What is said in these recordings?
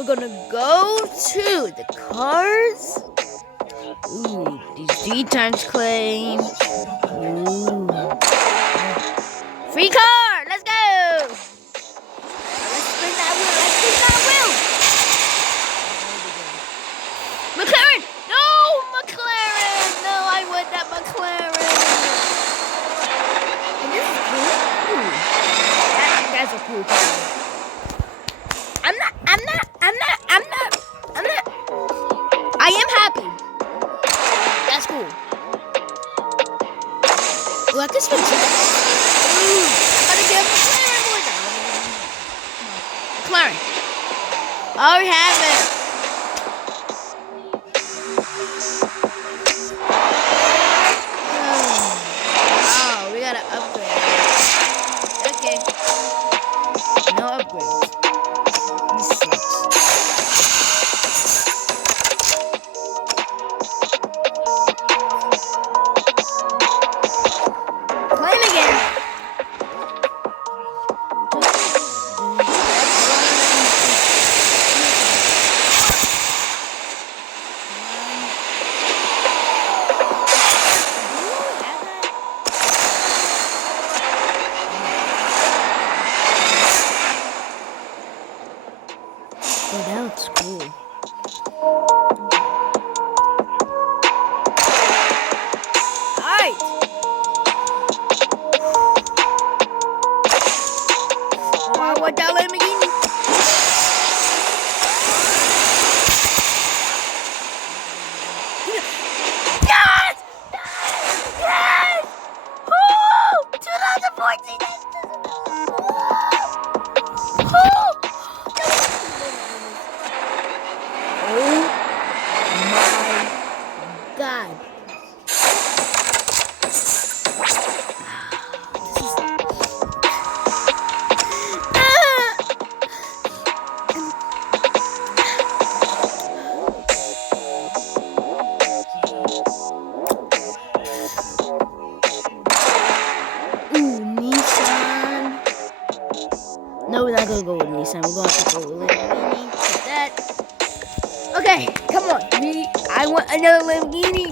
we're gonna go to the cars. Ooh, these G times claim. Ooh. Free car! Let's go! Let's spin that wheel! Let's spin that wheel! McLaren! No! McLaren! No, I want that McLaren! And this is cool. Ooh. That's a cool car. I am happy. That's cool. Ooh, I can switch it. Ooh, I gotta get McLaren more than McLaren. Oh, we have it. Oh, we gotta upgrade. Okay. No upgrades. This sucks. Claim again. Oh, that looks cool. Alright. Oh, I want that Lamborghini. Yes! Yes! Woo! 2014! Woo! Oh my God. Ooh, Nissan. No, we're not gonna go with Nissan. We're gonna have to go with Lamborghini. Like that. Okay, come on. I want another Lamborghini.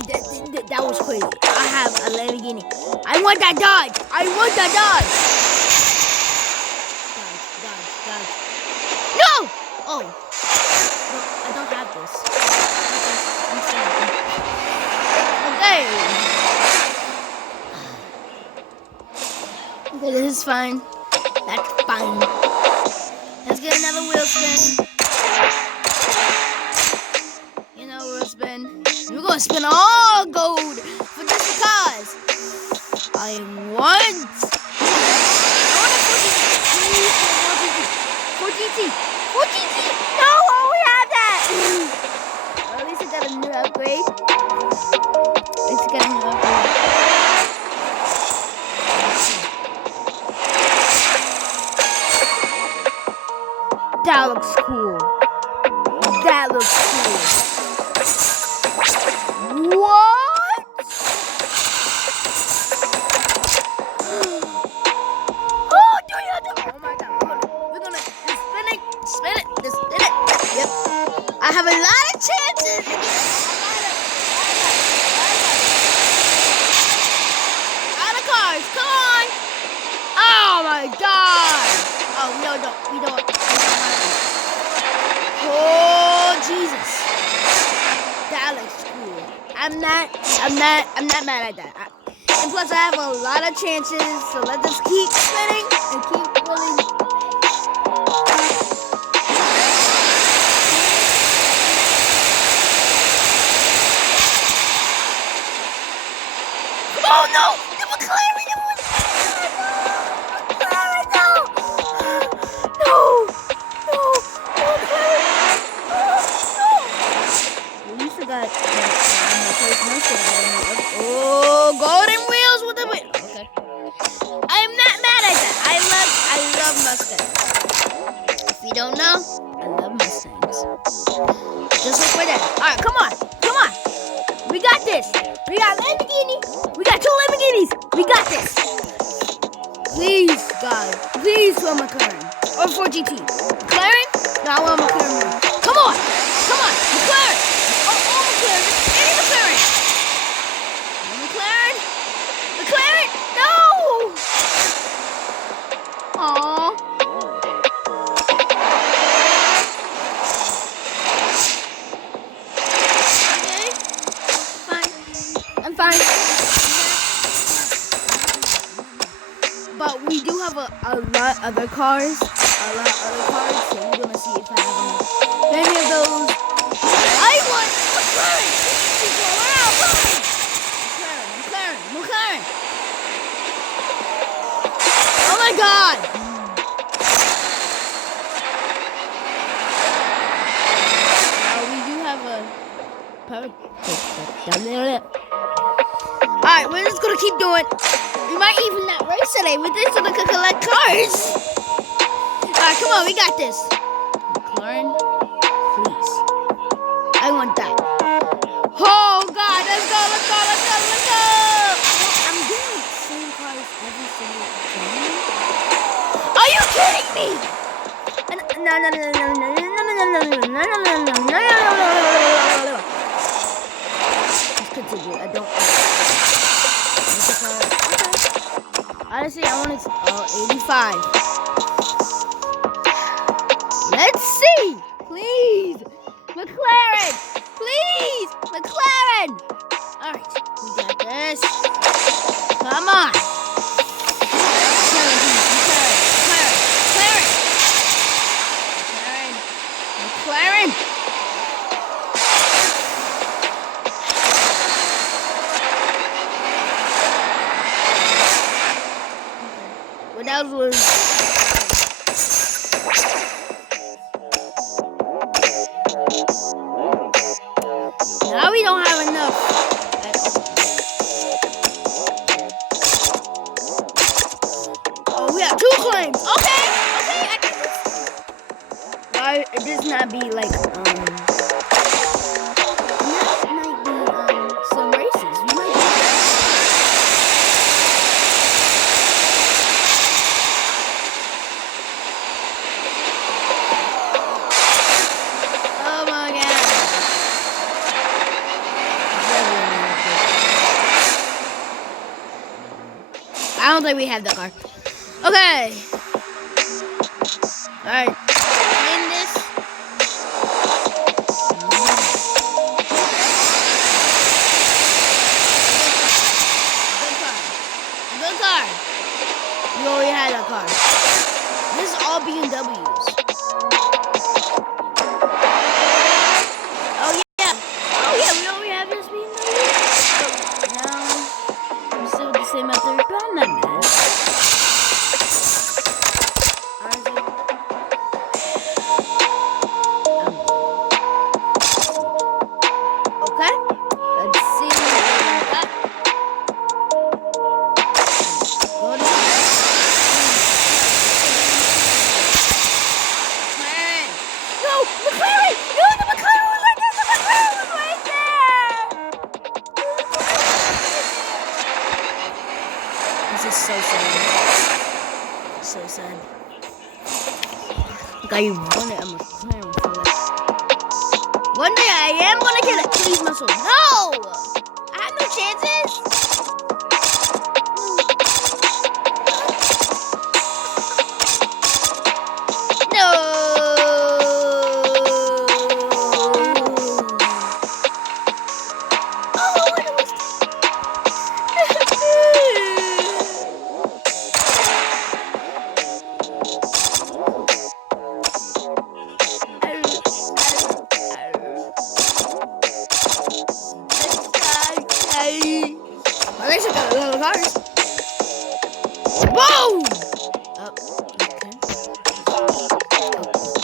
That was crazy. I have a Lamborghini. I want that Dodge. I want that Dodge. Dodge. No! Oh. No, I don't have this. Okay. Okay, this is fine. That's fine. Let's get another wheel spin. Spin. We're gonna spin all gold for just because I want a 4GT. No, we have that. Well, at least I got a new upgrade. That looks cool. What? Oh, do you have to? Oh my God. We're gonna spin it. Just spin it. Yep. I have a lot of chances. Out of cars. Come on. Oh my God. Oh, no, we don't. Oh, Jesus. That looks cool. I'm not mad at that. And plus I have a lot of chances, so let's just keep spinning and keep rolling. Oh no! The McLaren! Oh, golden wheels with the wheel. Okay. I am not mad at that. I love Mustangs. If you don't know, I love Mustangs. Just look for that. Alright, come on. We got this. We got Lamborghini. We got 2 Lamborghinis. We got this. Please, God. Please, for McLaren. Or 4GT. McLaren? No, I want McLaren. other cars. A lot of other cars. So we're gonna see if I have any of those. I want McLaren. Please go around. McLaren. Oh my God. We do have a. Alright, we're just gonna keep doing. We might even not race today. We're just gonna collect cars. Alright, come on, we got this. McLaren, please. I want that. Oh God, let's go. I'm doing the same cars every single time. Are you kidding me? No. Let's continue. I don't. Honestly, I want to. 85. Let's see. Please. McLaren. Please. McLaren. All right. We got this. Come on. McLaren. What else was? Now we don't have enough. Oh, we have 2 claims. Okay, I can. Why this not be like might be some races. We might be. Oh my God. I don't think we have the car. Okay. All right. In this. Good car. We already had a car. This is all BMWs. Oh yeah, we already have this BMW. Now I'm still with the same method, but I'm not mad. Okay, let's see what we got. McLaren! No, the McLaren was right there! The McLaren was right there! This is so sad. So sad. Look, I wanted a McLaren for that. One day I am gonna get it. Please, muscle. No! I have no chances. No! At least I got a lot of cars. Whoa!